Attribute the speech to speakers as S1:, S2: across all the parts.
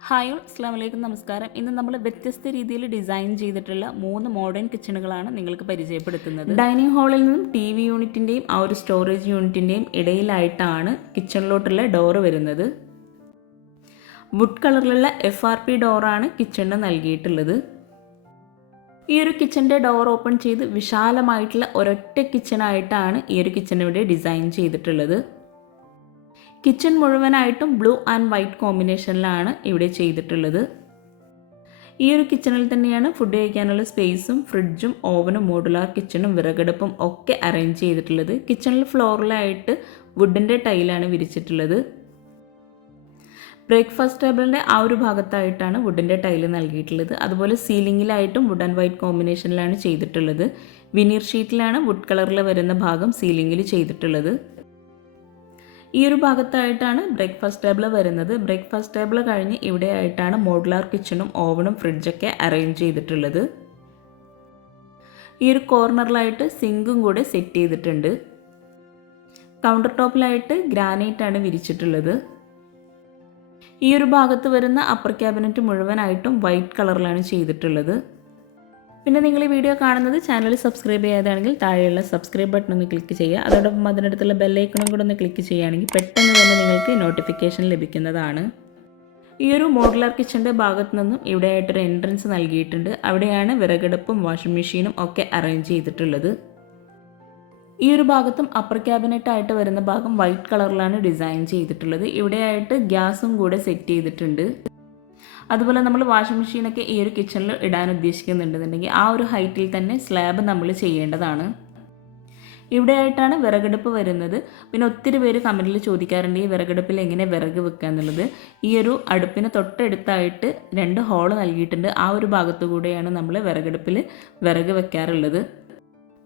S1: Hi അസ്ലാം വലൈക്കും നമസ്കാരം. ഇന്ന് നമ്മൾ വ്യത്യസ്ത രീതിയിൽ ഡിസൈൻ ചെയ്തിട്ടുള്ള മൂന്ന് മോഡേൺ കിച്ചണുകളാണ് നിങ്ങൾക്ക് പരിചയപ്പെടുത്തുന്നത്. ഡൈനിങ് ഹാളിൽ നിന്നും ടി വി യൂണിറ്റിന്റെയും ആ ഒരു സ്റ്റോറേജ് യൂണിറ്റിന്റെയും ഇടയിലായിട്ടാണ് കിച്ചണിലോട്ടുള്ള ഡോറ് വരുന്നത്. വുഡ് കളറിലുള്ള എഫ് ആർ പി ഡോറാണ് കിച്ചണിന് നൽകിയിട്ടുള്ളത്. ഈ ഒരു കിച്ചന്റെ ഡോർ ഓപ്പൺ ചെയ്ത് വിശാലമായിട്ടുള്ള ഒരൊറ്റ കിച്ചണായിട്ടാണ് ഈ ഒരു കിച്ചൺ ഇവിടെ ഡിസൈൻ ചെയ്തിട്ടുള്ളത്. കിച്ചൺ മുഴുവനായിട്ടും ബ്ലൂ ആൻഡ് വൈറ്റ് കോമ്പിനേഷനിലാണ് ഇവിടെ ചെയ്തിട്ടുള്ളത്. ഈ ഒരു കിച്ചണിൽ തന്നെയാണ് ഫുഡ് കഴിക്കാനുള്ള സ്പേസും ഫ്രിഡ്ജും ഓവനും മോഡുലാർ കിച്ചണും വിറകടുപ്പും ഒക്കെ അറേഞ്ച് ചെയ്തിട്ടുള്ളത്. കിച്ചണിൽ ഫ്ലോറിലായിട്ട് വുഡിന്റെ ടൈലാണ് വിരിച്ചിട്ടുള്ളത്. ബ്രേക്ക്ഫാസ്റ്റ് ടേബിളിന്റെ ആ ഒരു ഭാഗത്തായിട്ടാണ് വുഡിന്റെ ടൈൽ നൽകിയിട്ടുള്ളത്. അതുപോലെ സീലിങ്ങിലായിട്ടും വുഡ് ആൻഡ് വൈറ്റ് കോമ്പിനേഷനിലാണ് ചെയ്തിട്ടുള്ളത്. വിനീർ ഷീറ്റിലാണ് വുഡ് കളറിൽ വരുന്ന ഭാഗം സീലിങ്ങിൽ ചെയ്തിട്ടുള്ളത്. ഈ ഒരു ഭാഗത്തായിട്ടാണ് ബ്രേക്ക്ഫാസ്റ്റ് ടേബിൾ വരുന്നത്. ബ്രേക്ക്ഫാസ്റ്റ് ടേബിൾ കഴിഞ്ഞ് ഇവിടെ ആയിട്ടാണ് മോഡുലാർ കിച്ചണും ഓവനും ഫ്രിഡ്ജൊക്കെ അറേഞ്ച് ചെയ്തിട്ടുള്ളത്. ഈ ഒരു കോർണറിലായിട്ട് സിങ്കും കൂടെ സെറ്റ് ചെയ്തിട്ടുണ്ട്. കൗണ്ടർ ടോപ്പിലായിട്ട് ഗ്രാനൈറ്റ് ആണ് വിരിച്ചിട്ടുള്ളത്. ഈ ഒരു ഭാഗത്ത് വരുന്ന അപ്പർ ക്യാബിനറ്റ് മുഴുവനായിട്ടും വൈറ്റ് കളറിലാണ് ചെയ്തിട്ടുള്ളത്. പിന്നെ നിങ്ങൾ ഈ വീഡിയോ കാണുന്നത് ചാനൽ സബ്സ്ക്രൈബ് ചെയ്യാതാണെങ്കിൽ താഴെയുള്ള സബ്സ്ക്രൈബ് ബട്ടൺ ഒന്ന് ക്ലിക്ക് ചെയ്യുക. അതോടൊപ്പം അതിനടുത്തുള്ള ബെല്ലൈക്കണും കൂടെ ഒന്ന് ക്ലിക്ക് ചെയ്യുകയാണെങ്കിൽ പെട്ടെന്ന് തന്നെ നിങ്ങൾക്ക് നോട്ടിഫിക്കേഷൻ ലഭിക്കുന്നതാണ്. ഈ ഒരു മോഡുലാർ കിച്ചന്റെ ഭാഗത്തു നിന്നും ഇവിടെ ആയിട്ടൊരു എൻട്രൻസ് നൽകിയിട്ടുണ്ട്. അവിടെയാണ് വിറകടുപ്പും വാഷിംഗ് മെഷീനും ഒക്കെ അറേഞ്ച് ചെയ്തിട്ടുള്ളത്. ഈ ഒരു ഭാഗത്തും അപ്പർ ക്യാബിനറ്റ് ആയിട്ട് വരുന്ന ഭാഗം വൈറ്റ് കളറിലാണ് ഡിസൈൻ ചെയ്തിട്ടുള്ളത്. ഇവിടെയായിട്ട് ഗ്യാസും കൂടെ സെറ്റ് ചെയ്തിട്ടുണ്ട്. അതുപോലെ നമ്മൾ വാഷിംഗ് മെഷീനൊക്കെ ഈ ഒരു കിച്ചണിൽ ഇടാൻ ഉദ്ദേശിക്കുന്നുണ്ടെന്നുണ്ടെങ്കിൽ ആ ഒരു ഹൈറ്റിൽ തന്നെ സ്ലാബ് നമ്മൾ ചെയ്യേണ്ടതാണ്. ഇവിടെയായിട്ടാണ് വിറകടുപ്പ് വരുന്നത്. പിന്നെ ഒത്തിരി പേര് കമന്റിൽ ചോദിക്കാറുണ്ട് ഈ വിറകടുപ്പിൽ എങ്ങനെ വിറക് വെക്കുക എന്നുള്ളത്. ഈ ഒരു അടുപ്പിന് തൊട്ടടുത്തായിട്ട് രണ്ട് ഹോൾ നൽകിയിട്ടുണ്ട്. ആ ഒരു ഭാഗത്തു കൂടെയാണ് നമ്മൾ വിറകടുപ്പിൽ വിറക് വെക്കാറുള്ളത്.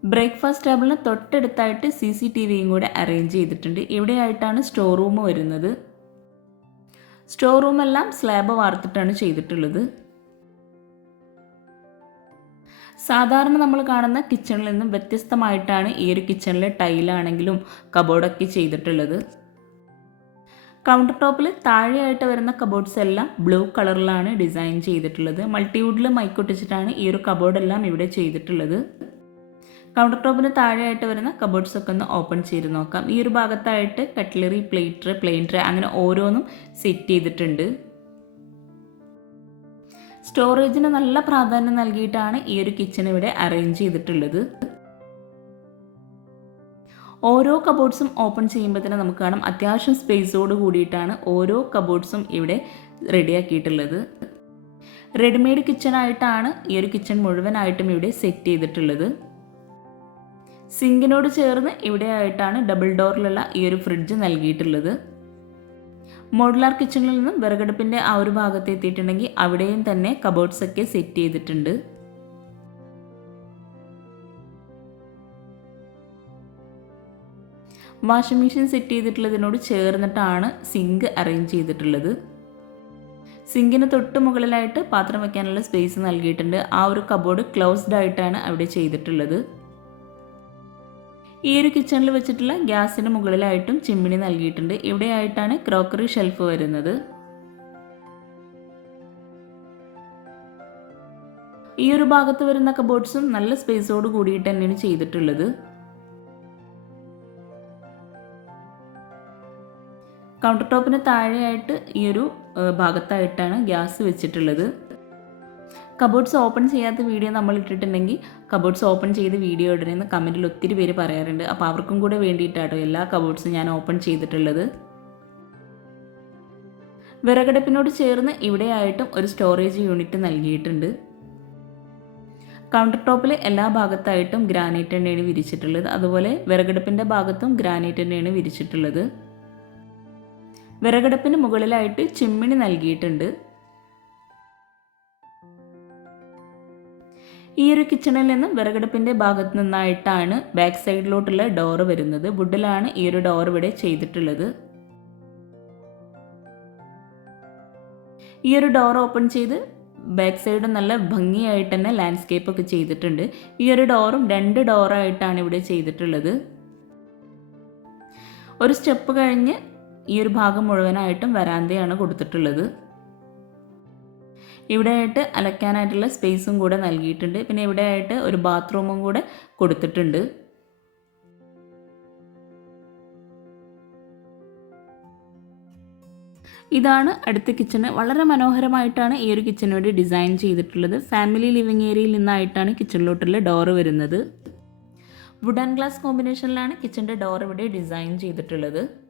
S1: ബ്രേക്ക്ഫാസ്റ്റ് ടേബിളിന് തൊട്ടടുത്തായിട്ട് സി സി ടി വിയും കൂടെ അറേഞ്ച് ചെയ്തിട്ടുണ്ട്. ഇവിടെയായിട്ടാണ് സ്റ്റോർ റൂം വരുന്നത്. സ്റ്റോർ റൂമെല്ലാം സ്ലാബ് വാർത്തിട്ടാണ് ചെയ്തിട്ടുള്ളത്. സാധാരണ നമ്മൾ കാണുന്ന കിച്ചണിൽ നിന്നും വ്യത്യസ്തമായിട്ടാണ് ഈ ഒരു കിച്ചണിലെ ടൈലാണെങ്കിലും കബോർഡൊക്കെ ചെയ്തിട്ടുള്ളത്. കൗണ്ടർ ടോപ്പിൽ താഴെയായിട്ട് വരുന്ന കബോർഡ്സ് എല്ലാം ബ്ലൂ കളറിലാണ് ഡിസൈൻ ചെയ്തിട്ടുള്ളത്. മൾട്ടിവുഡിൽ മൈക്കൊട്ടിച്ചിട്ടാണ് ഈ ഒരു കബോർഡെല്ലാം ഇവിടെ ചെയ്തിട്ടുള്ളത്. കൗണ്ടർ ടോപ്പിന് താഴെയായിട്ട് വരുന്ന കബോർഡ്സ് ഒക്കെ ഒന്ന് ഓപ്പൺ ചെയ്ത് നോക്കാം. ഈ ഒരു ഭാഗത്തായിട്ട് കട്ട്ലറി പ്ലേറ്റർ പ്ലെയിൻ ട്രേ അങ്ങനെ ഓരോന്നും സെറ്റ് ചെയ്തിട്ടുണ്ട്. സ്റ്റോറേജിന് നല്ല പ്രാധാന്യം നൽകിയിട്ടാണ് ഈ ഒരു കിച്ചൺ ഇവിടെ അറേഞ്ച് ചെയ്തിട്ടുള്ളത്. ഓരോ കബോർഡ്സും ഓപ്പൺ ചെയ്യുമ്പോൾ തന്നെ നമുക്ക് കാണാം അത്യാവശ്യം സ്പേസോട് കൂടിയിട്ടാണ് ഓരോ കബോർഡ്സും ഇവിടെ റെഡിയാക്കിയിട്ടുള്ളത് റെഡിമെയ്ഡ് കിച്ചൺ ആയിട്ടാണ് ഈ ഒരു കിച്ചൺ മുഴുവനായിട്ടും ഇവിടെ സെറ്റ് ചെയ്തിട്ടുള്ളത്. സിങ്കിനോട് ചേർന്ന് ഇവിടെയായിട്ടാണ് ഡബിൾ ഡോറിലുള്ള ഈ ഒരു ഫ്രിഡ്ജ് നൽകിയിട്ടുള്ളത്. മോഡുലാർ കിച്ചണിൽ നിന്നും വിറകടുപ്പിന്റെ ആ ഒരു ഭാഗത്ത് എത്തിയിട്ടുണ്ടെങ്കിൽ അവിടെയും തന്നെ കബോർഡ്സ് ഒക്കെ സെറ്റ് ചെയ്തിട്ടുണ്ട്. വാഷിംഗ് മെഷീൻ സെറ്റ് ചെയ്തിട്ടുള്ളതിനോട് ചേർന്നിട്ടാണ് സിങ്ക് അറേഞ്ച് ചെയ്തിട്ടുള്ളത്. സിങ്കിന് തൊട്ട് മുകളിലായിട്ട് പാത്രം വയ്ക്കാനുള്ള സ്പേസ് നൽകിയിട്ടുണ്ട്. ആ ഒരു കബോർഡ് ക്ലോസ്ഡ് ആയിട്ടാണ് അവിടെ ചെയ്തിട്ടുള്ളത്. ഈ ഒരു കിച്ചണിൽ വെച്ചിട്ടുള്ള ഗ്യാസിന് മുകളിലായിട്ടും ചിമ്മിണി നൽകിയിട്ടുണ്ട്. ഇവിടെയായിട്ടാണ് ക്രോക്കറി ഷെൽഫ് വരുന്നത്. ഈ ഒരു ഭാഗത്ത് വരുന്ന കബോർഡ്സും നല്ല സ്പേസോട് കൂടിയിട്ട് തന്നെയാണ് ചെയ്തിട്ടുള്ളത്. കൗണ്ടർ ടോപ്പിന് താഴെയായിട്ട് ഈ ഒരു ഭാഗത്തായിട്ടാണ് ഗ്യാസ് വെച്ചിട്ടുള്ളത്. കബോർഡ്സ് ഓപ്പൺ ചെയ്യാത്ത വീഡിയോ നമ്മൾ ഇട്ടിട്ടുണ്ടെങ്കിൽ കബോർഡ്സ് ഓപ്പൺ ചെയ്ത് വീഡിയോ ഇടണമെന്ന് കമന്റിൽ ഒത്തിരി പേര് പറയാറുണ്ട്. അപ്പോൾ അവർക്കും കൂടെ വേണ്ടിയിട്ടാട്ടോ എല്ലാ കബോർഡ്സും ഞാൻ ഓപ്പൺ ചെയ്തിട്ടുള്ളത്. വിറകടുപ്പിനോട് ചേർന്ന് ഇവിടെയായിട്ടും ഒരു സ്റ്റോറേജ് യൂണിറ്റ് നൽകിയിട്ടുണ്ട്. കൗണ്ടർ ടോപ്പിൽ എല്ലാ ഭാഗത്തായിട്ടും ഗ്രാനൈറ്റ് തന്നെയാണ് വിരിച്ചിട്ടുള്ളത്. അതുപോലെ വിറകടുപ്പിന്റെ ഭാഗത്തും ഗ്രാനൈറ്റ് തന്നെയാണ് വിരിച്ചിട്ടുള്ളത്. വിറകടുപ്പിന് മുകളിലായിട്ട് ചിമ്മിണി നൽകിയിട്ടുണ്ട്. ഈ ഒരു കിച്ചണിൽ നിന്നും വിറകടുപ്പിന്റെ ഭാഗത്ത് നിന്നായിട്ടാണ് ബാക്ക് സൈഡിലോട്ടുള്ള ഡോറ് വരുന്നത്. വുഡിലാണ് ഈ ഒരു ഡോർ ഇവിടെ ചെയ്തിട്ടുള്ളത്. ഈ ഒരു ഡോർ ഓപ്പൺ ചെയ്ത് ബാക്ക് സൈഡ് നല്ല ഭംഗിയായിട്ട് തന്നെ ലാൻഡ്സ്കേപ്പ് ഒക്കെ ചെയ്തിട്ടുണ്ട്. ഈ ഒരു ഡോറും രണ്ട് ഡോറായിട്ടാണ് ഇവിടെ ചെയ്തിട്ടുള്ളത്. ഒരു സ്റ്റെപ്പ് കഴിഞ്ഞ് ഈ ഒരു ഭാഗം മുഴുവനായിട്ടും വരാന്തയാണ് കൊടുത്തിട്ടുള്ളത്. ഇവിടെയായിട്ട് അലക്കാനായിട്ടുള്ള സ്പേസും കൂടെ നൽകിയിട്ടുണ്ട്. പിന്നെ ഇവിടെയായിട്ട് ഒരു ബാത്റൂമും കൂടെ കൊടുത്തിട്ടുണ്ട്. ഇതാണ് അടുത്ത കിച്ചണ്. വളരെ മനോഹരമായിട്ടാണ് ഈ ഒരു കിച്ചൺ വേണ്ടി ഡിസൈൻ ചെയ്തിട്ടുള്ളത്. ഫാമിലി ലിവിങ് ഏരിയയിൽ നിന്നായിട്ടാണ് കിച്ചണിലോട്ടുള്ള ഡോറ് വരുന്നത്. വുഡൻ ഗ്ലാസ് കോമ്പിനേഷനിലാണ് കിച്ചന്റെ ഡോർ ഇവിടെ ഡിസൈൻ ചെയ്തിട്ടുള്ളത്.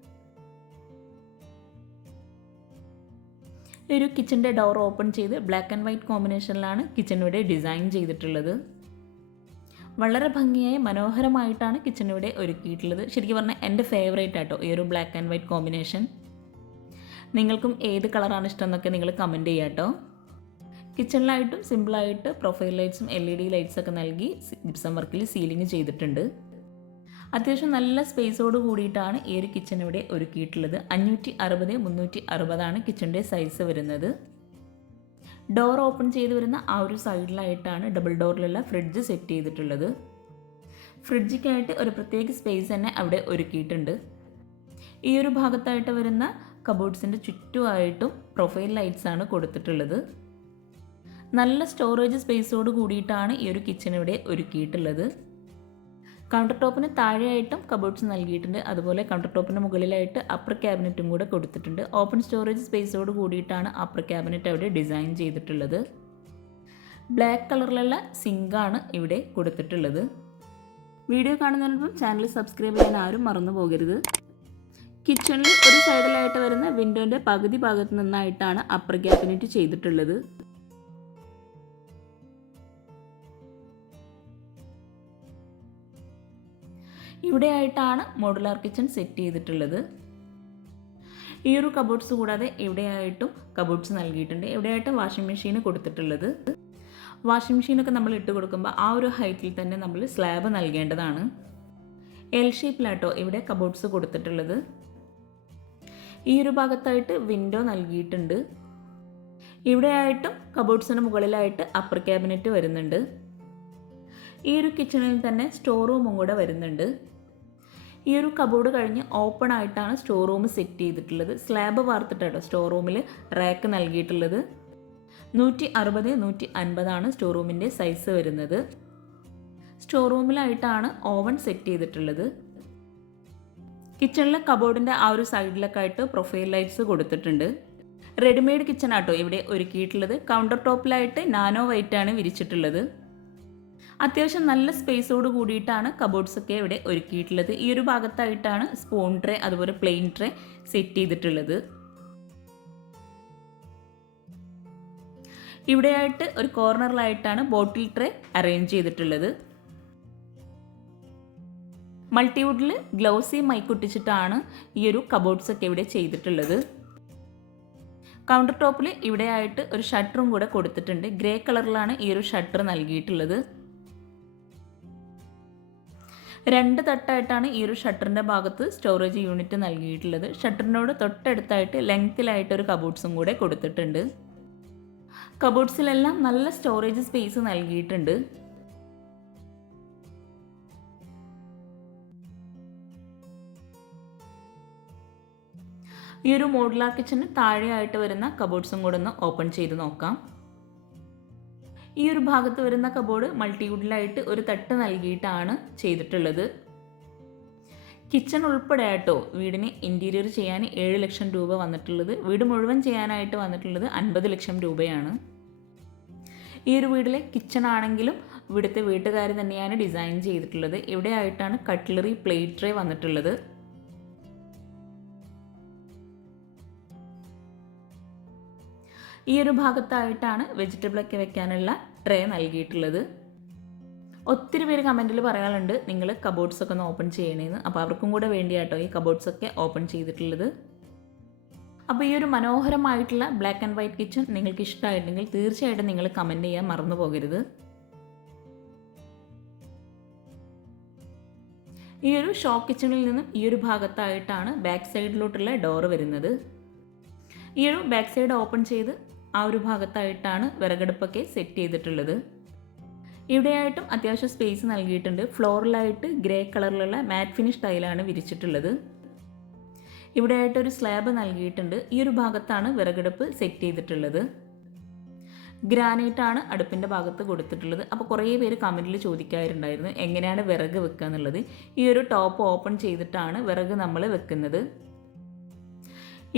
S1: ഒരു കിച്ചന്റെ ഡോർ ഓപ്പൺ ചെയ്ത് ബ്ലാക്ക് ആൻഡ് വൈറ്റ് കോമ്പിനേഷനിലാണ് കിച്ചൺ ഇവിടെ ഡിസൈൻ ചെയ്തിട്ടുള്ളത്. വളരെ ഭംഗിയായി മനോഹരമായിട്ടാണ് കിച്ചൺ ഇവിടെ ഒരുക്കിയിട്ടുള്ളത്. ശരിക്കും പറഞ്ഞാൽ എന്റെ ഫേവറേറ്റ് ആട്ടോ ഈ ഒരു ബ്ലാക്ക് ആൻഡ് വൈറ്റ് കോമ്പിനേഷൻ നിങ്ങൾക്കും ഏത് കളറാണ് ഇഷ്ടം എന്നൊക്കെ നിങ്ങൾ കമന്റ് ചെയ്യാം കേട്ടോ കിച്ചണിലായിട്ടും സിമ്പിളായിട്ട് പ്രൊഫൈൽ ലൈറ്റ്സും എൽ ഇ ഡി ലൈറ്റ്സൊക്കെ നൽകി ജിപ്സം വർക്കിൽ സീലിംഗ് ചെയ്തിട്ടുണ്ട്. അത്യാവശ്യം നല്ല സ്പേസോട് കൂടിയിട്ടാണ് ഈ ഒരു കിച്ചൺ ഇവിടെ ഒരുക്കിയിട്ടുള്ളത്. അഞ്ഞൂറ്റി അറുപത് മുന്നൂറ്റി അറുപതാണ് കിച്ചണിന്റെ സൈസ് വരുന്നത്. ഡോർ ഓപ്പൺ ചെയ്ത് വരുന്ന ആ ഒരു സൈഡിലായിട്ടാണ് ഡബിൾ ഡോറിലുള്ള ഫ്രിഡ്ജ് സെറ്റ് ചെയ്തിട്ടുള്ളത്. ഫ്രിഡ്ജിക്കായിട്ട് ഒരു പ്രത്യേക സ്പേസ് തന്നെ അവിടെ ഒരുക്കിയിട്ടുണ്ട്. ഈ ഒരു ഭാഗത്തായിട്ട് വരുന്ന കബോർഡ്സിന്റെ ചുറ്റുമായിട്ടും പ്രൊഫൈൽ ലൈറ്റ്സ് ആണ് കൊടുത്തിട്ടുള്ളത്. നല്ല സ്റ്റോറേജ് സ്പേസോട് കൂടിയിട്ടാണ് ഈ ഒരു കിച്ചൺ ഇവിടെ ഒരുക്കിയിട്ടുള്ളത്. കൗണ്ടർ ടോപ്പിന് താഴെയായിട്ടും കബോർഡ്സ് നൽകിയിട്ടുണ്ട്. അതുപോലെ കൗണ്ടർ ടോപ്പിന് മുകളിലായിട്ട് അപ്പർ ക്യാബിനറ്റും കൂടെ കൊടുത്തിട്ടുണ്ട്. ഓപ്പൺ സ്റ്റോറേജ് സ്പേസോട് കൂടിയിട്ടാണ് അപ്പർ ക്യാബിനറ്റ് അവിടെ ഡിസൈൻ ചെയ്തിട്ടുള്ളത്. ബ്ലാക്ക് കളറിലുള്ള സിങ്കാണ് ഇവിടെ കൊടുത്തിട്ടുള്ളത്. വീഡിയോ കാണുന്നതിനൊപ്പം ചാനൽ സബ്സ്ക്രൈബ് ചെയ്യാൻ ആരും മറന്നു പോകരുത്. കിച്ചണിൽ ഒരു സൈഡിലായിട്ട് വരുന്ന വിൻഡോന്റെ പകുതി ഭാഗത്ത് നിന്നായിട്ടാണ് അപ്പർ ക്യാബിനറ്റ് ചെയ്തിട്ടുള്ളത്. ഇവിടെയായിട്ടാണ് മോഡുലാർ കിച്ചൺ സെറ്റ് ചെയ്തിട്ടുള്ളത്. ഈ ഒരു കബോർഡ്സ് കൂടാതെ എവിടെയായിട്ടും കബോർഡ്സ് നൽകിയിട്ടുണ്ട്. എവിടെയായിട്ട് വാഷിംഗ് മെഷീൻ കൊടുത്തിട്ടുള്ളത്? വാഷിംഗ് മെഷീനൊക്കെ നമ്മൾ ഇട്ട് കൊടുക്കുമ്പോൾ ആ ഒരു ഹൈറ്റിൽ തന്നെ നമ്മൾ സ്ലാബ് നൽകേണ്ടതാണ്. എൽ ഷേപ്പിലാട്ടോ ഇവിടെ കബോർഡ്സ് കൊടുത്തിട്ടുള്ളത്. ഈ ഒരു ഭാഗത്തായിട്ട് വിൻഡോ നൽകിയിട്ടുണ്ട്. ഇവിടെയായിട്ടും കബോർഡ്സിന് മുകളിലായിട്ട് അപ്പർ ക്യാബിനറ്റ് വരുന്നുണ്ട്. ഈ ഒരു കിച്ചണിൽ തന്നെ സ്റ്റോർ റൂമും കൂടെ വരുന്നുണ്ട്. ഈ ഒരു കബോർഡ് കഴിഞ്ഞ് ഓപ്പൺ ആയിട്ടാണ് സ്റ്റോർ റൂം സെറ്റ് ചെയ്തിട്ടുള്ളത്. സ്ലാബ് വാർത്തിട്ടാണ് സ്റ്റോർ റൂമിൽ റാക്ക് നൽകിയിട്ടുള്ളത്. നൂറ്റി അറുപത് നൂറ്റി അൻപതാണ് സ്റ്റോർ റൂമിന്റെ സൈസ് വരുന്നത് സ്റ്റോർ റൂമിലായിട്ടാണ് ഓവൻ സെറ്റ് ചെയ്തിട്ടുള്ളത്. കിച്ചണിലെ കബോർഡിന്റെ ആ ഒരു സൈഡിലൊക്കെ ആയിട്ട് പ്രൊഫൈൽ ലൈറ്റ്സ് കൊടുത്തിട്ടുണ്ട്. റെഡിമെയ്ഡ് കിച്ചൺ ആട്ടോ ഇവിടെ ഒരുക്കിയിട്ടുള്ളത്. കൗണ്ടർ ടോപ്പിലായിട്ട് നാനോ വൈറ്റാണ് വിരിച്ചിട്ടുള്ളത്. അത്യാവശ്യം നല്ല സ്പേസോട് കൂടിയിട്ടാണ് കബോർഡ്സ് ഒക്കെ ഇവിടെ ഒരുക്കിയിട്ടുള്ളത്. ഈ ഒരു ഭാഗത്തായിട്ടാണ് സ്പൂൺ ട്രേ അതുപോലെ പ്ലെയിൻ ട്രേ സെറ്റ് ചെയ്തിട്ടുള്ളത്. ഇവിടെയായിട്ട് ഒരു കോർണറിലായിട്ടാണ് ബോട്ടിൽ ട്രേ അറേഞ്ച് ചെയ്തിട്ടുള്ളത്. മൾട്ടിവുഡിൽ ഗ്ലൗസി മൈക്കൊട്ടിച്ചിട്ടാണ് ഈ ഒരു കബോർഡ്സ് ഒക്കെ ഇവിടെ ചെയ്തിട്ടുള്ളത്. കൗണ്ടർ ടോപ്പിൽ ഇവിടെയായിട്ട് ഒരു ഷട്ടറും കൂടെ കൊടുത്തിട്ടുണ്ട്. ഗ്രേ കളറിലാണ് ഈ ഒരു ഷട്ടർ നൽകിയിട്ടുള്ളത്. രണ്ട് തട്ടായിട്ടാണ് ഈ ഒരു ഷട്ടറിന്റെ ഭാഗത്ത് സ്റ്റോറേജ് യൂണിറ്റ് നൽകിയിട്ടുള്ളത്. ഷട്ടറിനോട് തൊട്ടടുത്തായിട്ട് ലെങ്ത്തിലായിട്ട് ഒരു കബോർഡ്സും കൂടെ കൊടുത്തിട്ടുണ്ട്. കബോർഡ്സിലെല്ലാം നല്ല സ്റ്റോറേജ് സ്പേസ് നൽകിയിട്ടുണ്ട്. ഈ ഒരു മോഡുലാർ കിച്ചന് താഴെയായിട്ട് വരുന്ന കബോർഡ്സും കൂടെ ഒന്ന് ഓപ്പൺ ചെയ്ത് നോക്കാം. ഈ ഒരു ഭാഗത്ത് വരുന്ന കബോർഡ് മൾട്ടിവുഡിലായിട്ട് ഒരു തട്ട് നൽകിയിട്ടാണ് ചെയ്തിട്ടുള്ളത്. കിച്ചൺ ഉൾപ്പെടെ ആട്ടോ വീടിന് ഇന്റീരിയർ ചെയ്യാൻ ഏഴ് ലക്ഷം രൂപ വന്നിട്ടുള്ളത്. വീട് മുഴുവൻ ചെയ്യാനായിട്ട് വന്നിട്ടുള്ളത് അൻപത് ലക്ഷം രൂപയാണ്. ഈ ഒരു വീട്ടിലെ കിച്ചൺ ആണെങ്കിലും ഇവിടുത്തെ വീട്ടുകാർ തന്നെയാണ് ഡിസൈൻ ചെയ്തിട്ടുള്ളത്. ഇവിടെ ആയിട്ടാണ് കട്ട്ലറി പ്ലേറ്റ് ട്രേ വന്നിട്ടുള്ളത്. ഈ ഒരു ഭാഗത്തായിട്ടാണ് വെജിറ്റബിളൊക്കെ വെക്കാനുള്ള ട്രേ നൽകിയിട്ടുള്ളത്. ഒത്തിരി പേര് കമന്റിൽ പറയാറുണ്ട് നിങ്ങൾ കബോർഡ്സൊക്കെ ഒന്ന് ഓപ്പൺ ചെയ്യണേന്ന്. അപ്പോൾ അവർക്കും കൂടെ വേണ്ടിയാട്ടോ ഈ കബോർഡ്സൊക്കെ ഓപ്പൺ ചെയ്തിട്ടുള്ളത്. അപ്പോൾ ഈ ഒരു മനോഹരമായിട്ടുള്ള ബ്ലാക്ക് ആൻഡ് വൈറ്റ് കിച്ചൺ നിങ്ങൾക്ക് ഇഷ്ടമായിട്ടുണ്ടെങ്കിൽ തീർച്ചയായിട്ടും നിങ്ങൾ കമന്റ് ചെയ്യാൻ മറന്നു പോകരുത്. ഈ ഒരു ഷോ കിച്ചണിൽ നിന്നും ഈ ഒരു ഭാഗത്തായിട്ടാണ് ബാക്ക് സൈഡിലോട്ടുള്ള ഡോറ് വരുന്നത്. ഈ ഒരു ബാക്ക് സൈഡ് ഓപ്പൺ ചെയ്ത് ആ ഒരു ഭാഗത്തായിട്ടാണ് വിറകടുപ്പൊക്കെ സെറ്റ് ചെയ്തിട്ടുള്ളത്. ഇവിടെയായിട്ടും അത്യാവശ്യം സ്പേസ് നൽകിയിട്ടുണ്ട്. ഫ്ലോറിലായിട്ട് ഗ്രേ കളറിലുള്ള മാറ്റ് ഫിനിഷ് ടൈലാണ് വിരിച്ചിട്ടുള്ളത്. ഇവിടെയായിട്ടൊരു സ്ലാബ് നൽകിയിട്ടുണ്ട്. ഈ ഒരു ഭാഗത്താണ് വിറകടുപ്പ് സെറ്റ് ചെയ്തിട്ടുള്ളത്. ഗ്രാനൈറ്റാണ് അടുപ്പിന്റെ ഭാഗത്ത് കൊടുത്തിട്ടുള്ളത്. അപ്പോൾ കുറേ പേര് കമന്റിൽ ചോദിക്കാറുണ്ടായിരുന്നു എങ്ങനെയാണ് വിറക് വെക്കുക എന്നുള്ളത് ഈ ഒരു ടോപ്പ് ഓപ്പൺ ചെയ്തിട്ടാണ് വിറക് നമ്മൾ വെക്കുന്നത്.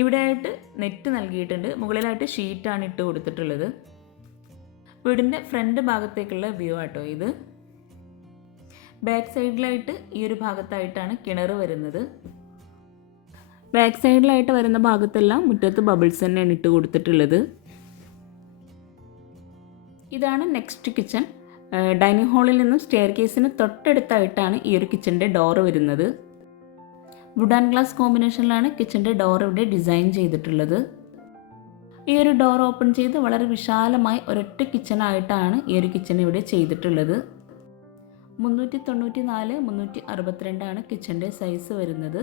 S1: ഇവിടെയായിട്ട് നെറ്റ് നൽകിയിട്ടുണ്ട്. മുകളിലായിട്ട് ഷീറ്റാണ് ഇട്ട് കൊടുത്തിട്ടുള്ളത്. വീടിന്റെ ഫ്രണ്ട് ഭാഗത്തേക്കുള്ള വ്യൂ ആട്ടോ ഇത്. ബാക്ക് സൈഡിലായിട്ട് ഈ ഒരു ഭാഗത്തായിട്ടാണ് കിണർ വരുന്നത്. ബാക്ക് സൈഡിലായിട്ട് വരുന്ന ഭാഗത്തെല്ലാം മുറ്റത്ത് ബബിൾസ് തന്നെയാണ് ഇട്ട് കൊടുത്തിട്ടുള്ളത്. ഇതാണ് നെക്സ്റ്റ് കിച്ചൺ. ഡൈനിങ് ഹാളിൽ നിന്നും സ്റ്റെയർ കേസിന് തൊട്ടടുത്തായിട്ടാണ് ഈ ഒരു കിച്ചന്റെ ഡോറ് വരുന്നത്. വുഡ് ആൻഡ് ഗ്ലാസ് കോമ്പിനേഷനിലാണ് കിച്ചന്റെ ഡോർ ഇവിടെ ഡിസൈൻ ചെയ്തിട്ടുള്ളത്. ഈ ഒരു ഡോർ ഓപ്പൺ ചെയ്ത് വളരെ വിശാലമായി ഒരൊറ്റ കിച്ചണായിട്ടാണ് ഈ ഒരു കിച്ചൺ ഇവിടെ ചെയ്തിട്ടുള്ളത്. മുന്നൂറ്റി തൊണ്ണൂറ്റി നാല് മുന്നൂറ്റി അറുപത്തിരണ്ടാണ് കിച്ചന്റെ സൈസ് വരുന്നത്.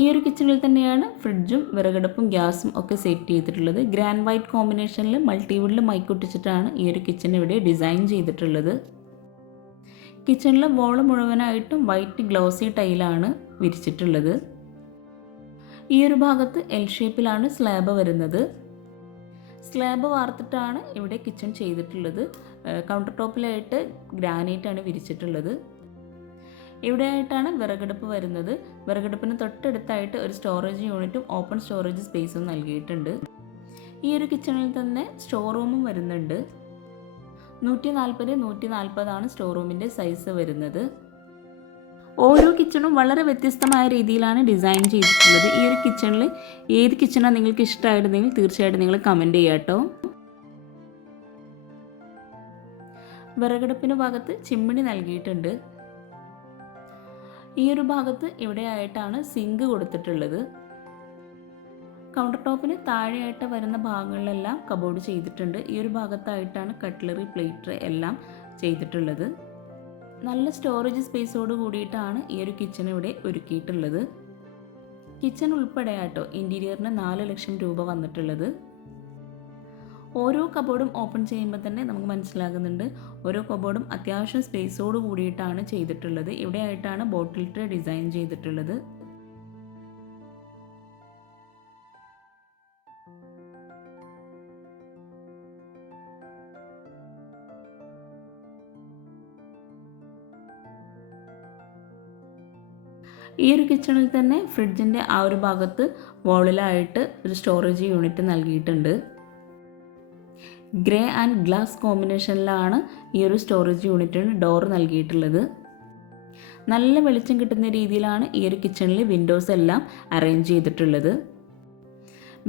S1: ഈ ഒരു കിച്ചണിൽ തന്നെയാണ് ഫ്രിഡ്ജും വിറകടുപ്പും ഗ്യാസും ഒക്കെ സെറ്റ് ചെയ്തിട്ടുള്ളത്. ഗ്രാൻഡ് വൈറ്റ് കോമ്പിനേഷനിൽ മൾട്ടിവുഡിൽ മൈക്കൊട്ടിച്ചിട്ടാണ് ഈ ഒരു കിച്ചൺ ഇവിടെ ഡിസൈൻ ചെയ്തിട്ടുള്ളത്. കിച്ചണിലെ വോൾ മുഴുവനായിട്ടും വൈറ്റ് ഗ്ലോസി ടൈലാണ് വിരിച്ചിട്ടുള്ളത്. ഈ ഒരു ഭാഗത്ത് എൽ ഷേപ്പിലാണ് സ്ലാബ് വരുന്നത്. സ്ലാബ് വാർത്തിട്ടാണ് ഇവിടെ കിച്ചൺ ചെയ്തിട്ടുള്ളത്. കൗണ്ടർ ടോപ്പിലായിട്ട് ഗ്രാനൈറ്റ് ആണ് വിരിച്ചിട്ടുള്ളത്. ഇവിടെയായിട്ടാണ് വിറകടുപ്പ് വരുന്നത്. വിറകടുപ്പിന് തൊട്ടടുത്തായിട്ട് ഒരു സ്റ്റോറേജ് യൂണിറ്റും ഓപ്പൺ സ്റ്റോറേജ് സ്പേസും നൽകിയിട്ടുണ്ട്. ഈ ഒരു കിച്ചണിൽ തന്നെ സ്റ്റോർ റൂമും വരുന്നുണ്ട്. നൂറ്റി നാൽപ്പത് നൂറ്റി നാൽപ്പതാണ് സ്റ്റോർ റൂമിന്റെ സൈസ് വരുന്നത്. ഓരോ കിച്ചണും വളരെ വ്യത്യസ്തമായ രീതിയിലാണ് ഡിസൈൻ ചെയ്തിട്ടുള്ളത്. ഈ ഒരു കിച്ചണിൽ ഏത് കിച്ചണാണ് നിങ്ങൾക്ക് ഇഷ്ടമായിരുന്നെങ്കിൽ തീർച്ചയായിട്ടും നിങ്ങൾ കമന്റ് ചെയ്യുക കേട്ടോ. വിറകടുപ്പിന് ഭാഗത്ത് ചിമ്മിണി നൽകിയിട്ടുണ്ട്. ഈ ഒരു ഭാഗത്ത് ഇവിടെയായിട്ടാണ് സിങ്ക് കൊടുത്തിട്ടുള്ളത്. കൗണ്ടർ ടോപ്പിന് താഴെയായിട്ട് വരുന്ന ഭാഗങ്ങളിലെല്ലാം കബോർഡ് ചെയ്തിട്ടുണ്ട്. ഈ ഒരു ഭാഗത്തായിട്ടാണ് കട്ട്ലറി പ്ലേറ്റ് എല്ലാം ചെയ്തിട്ടുള്ളത്. നല്ല സ്റ്റോറേജ് സ്പേസോട് കൂടിയിട്ടാണ് ഈ ഒരു കിച്ചൺ ഇവിടെ ഒരുക്കിയിട്ടുള്ളത്. കിച്ചൺ ഉൾപ്പെടെ ആട്ടോ ഇന്റീരിയറിന് നാല് ലക്ഷം രൂപ വന്നിട്ടുള്ളത്. ഓരോ കബോർഡും ഓപ്പൺ ചെയ്യുമ്പോൾ തന്നെ നമുക്ക് മനസ്സിലാകുന്നുണ്ട് ഓരോ കബോർഡും അത്യാവശ്യം സ്പേസോട് കൂടിയിട്ടാണ് ചെയ്തിട്ടുള്ളത്. ഇവിടെയായിട്ടാണ് ട്രേ ഡിസൈൻ ചെയ്തിട്ടുള്ളത്. ഈ ഒരു കിച്ചണിൽ തന്നെ ഫ്രിഡ്ജിന്റെ ആ ഒരു ഭാഗത്ത് വോളിലായിട്ട് ഒരു സ്റ്റോറേജ് യൂണിറ്റ് നൽകിയിട്ടുണ്ട്. ഗ്രേ ആൻഡ് ഗ്ലാസ് കോമ്പിനേഷനിലാണ് ഈ ഒരു സ്റ്റോറേജ് യൂണിറ്റിന് ഡോർ നൽകിയിട്ടുള്ളത്. നല്ല വെളിച്ചം കിട്ടുന്ന രീതിയിലാണ് ഈ ഒരു കിച്ചണിൽ വിൻഡോസ് എല്ലാം അറേഞ്ച് ചെയ്തിട്ടുള്ളത്.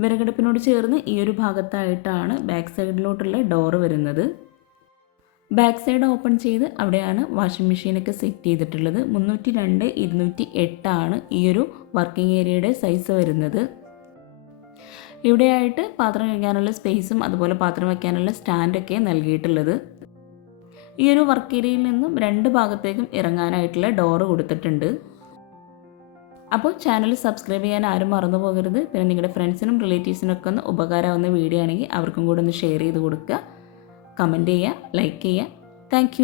S1: വിറകടുപ്പിനോട് ചേർന്ന് ഈ ഒരു ഭാഗത്തായിട്ടാണ് ബാക്ക് സൈഡിലോട്ടുള്ള ഡോറ് വരുന്നത്. ബാക്ക് സൈഡ് ഓപ്പൺ ചെയ്ത് അവിടെയാണ് വാഷിംഗ് മെഷീനൊക്കെ സെറ്റ് ചെയ്തിട്ടുള്ളത്. മുന്നൂറ്റി രണ്ട് ഇരുന്നൂറ്റി എട്ടാണ് ഈ ഒരു വർക്കിംഗ് ഏരിയയുടെ സൈസ് വരുന്നത്. ഇവിടെയായിട്ട് പാത്രം വയ്ക്കാനുള്ള സ്പേസും അതുപോലെ പാത്രം വയ്ക്കാനുള്ള സ്റ്റാൻഡൊക്കെ നൽകിയിട്ടുള്ളത്. ഈ ഒരു വർക്ക് ഏരിയയിൽ നിന്നും രണ്ട് ഭാഗത്തേക്കും ഇറങ്ങാനായിട്ടുള്ള ഡോറ് കൊടുത്തിട്ടുണ്ട്. അപ്പോൾ ചാനൽ സബ്സ്ക്രൈബ് ചെയ്യാൻ ആരും മറന്നു പോകരുത്. പിന്നെ നിങ്ങളുടെ ഫ്രണ്ട്സിനും റിലേറ്റീവ്സിനൊക്കെ ഒന്ന് ഉപകാരമാവുന്ന വീഡിയോ ആണെങ്കിൽ അവർക്കും കൂടെ ഒന്ന് ഷെയർ ചെയ്ത് കൊടുക്കുക. കമന്റ് ചെയ്യുക ലൈക്ക് ചെയ്യുക. താങ്ക്